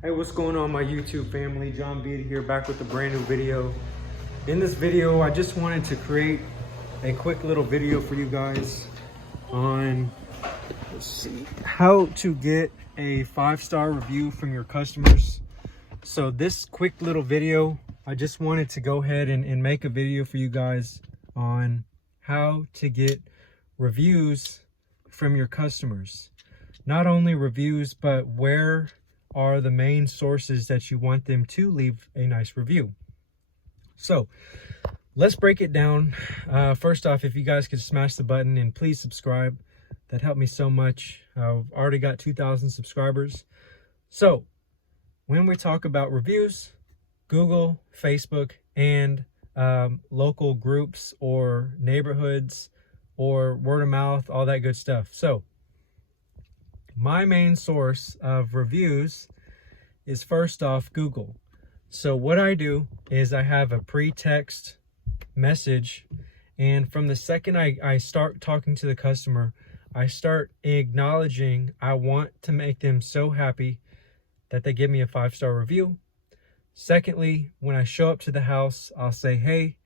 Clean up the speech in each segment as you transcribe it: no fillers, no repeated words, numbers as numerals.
Hey, what's going on, my YouTube family? John Viet here, back with a brand new video. In this video, I just wanted to create a quick little video for you guys on, let's see, how to get a 5-star review from your customers. So this quick little video, I just wanted to go ahead and make a video for you guys on how to get reviews from your customers. Not only reviews, but where are the main sources that you want them to leave a nice review. So let's break it down. First off, if you guys could smash the button and please subscribe, that helped me so much. I've already got 2,000 subscribers. So when we talk about reviews, Google, Facebook, and local groups or neighborhoods or word of mouth, all that good stuff. So my main source of reviews is first off Google. So what I do is I have a pre-text message, and from the second I start talking to the customer, I start acknowledging I want to make them so happy that they give me a 5-star review. Secondly, when I show up to the house, I'll say, hey,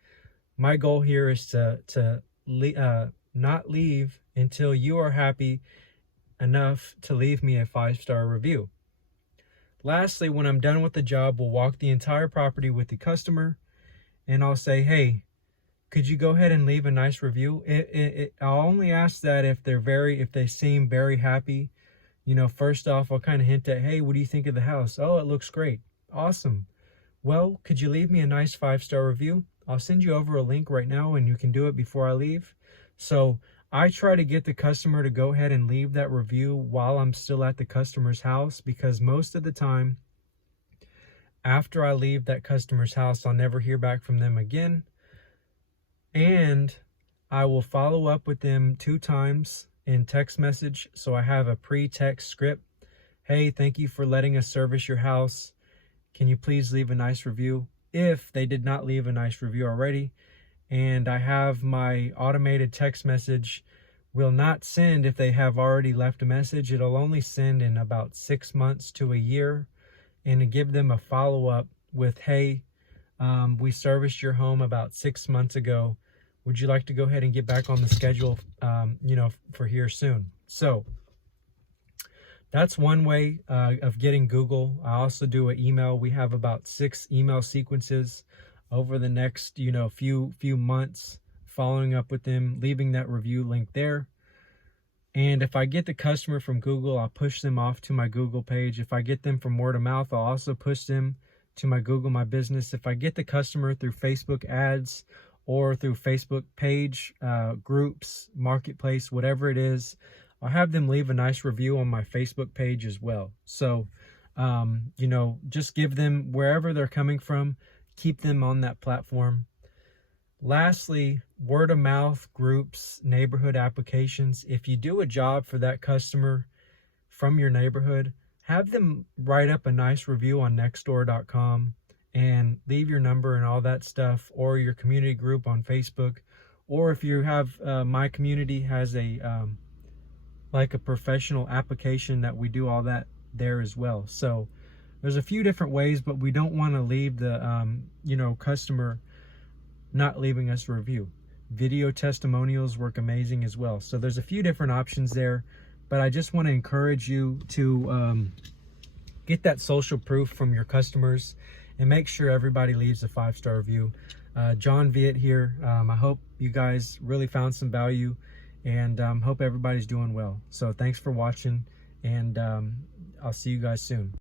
my goal here is to not leave until you are happy enough to leave me a 5-star review. Lastly, when I'm done with the job, we'll walk the entire property with the customer, and I'll say, hey, could you go ahead and leave a nice review? I'll only ask that if they seem very happy. You know, first off, I'll kind of hint at, hey, what do you think of the house? Oh, it looks great. Awesome. Well, could you leave me a nice 5-star review? I'll send you over a link right now, and you can do it before I leave. So I try to get the customer to go ahead and leave that review while I'm still at the customer's house, because most of the time after I leave that customer's house, I'll never hear back from them again. And I will follow up with them 2 times in text message. So I have a pre-text script. Hey, thank you for letting us service your house. Can you please leave a nice review? If they did not leave a nice review already. And I have my automated text message will not send if they have already left a message. It'll only send in about 6 months to a year, and to give them a follow-up with, hey, we serviced your home about 6 months ago. Would you like to go ahead and get back on the schedule, for here soon? So that's one way of getting Google. I also do an email. We have about 6 email sequences over the next, few months, following up with them, leaving that review link there. And if I get the customer from Google, I'll push them off to my Google page. If I get them from word of mouth, I'll also push them to my Google My Business. If I get the customer through Facebook ads or through Facebook page, groups, marketplace, whatever it is, I'll have them leave a nice review on my Facebook page as well. So, just give them wherever they're coming from, keep them on that platform. Lastly, word of mouth, groups, neighborhood applications. If you do a job for that customer from your neighborhood, have them write up a nice review on nextdoor.com and leave your number and all that stuff, or your community group on Facebook. Or if you have, my community has a professional application that we do all that there as well. So there's a few different ways, but we don't want to leave the, customer not leaving us a review. Video testimonials work amazing as well. So there's a few different options there, but I just want to encourage you to get that social proof from your customers and make sure everybody leaves a 5-star review. John Viet here. I hope you guys really found some value, and hope everybody's doing well. So thanks for watching, and I'll see you guys soon.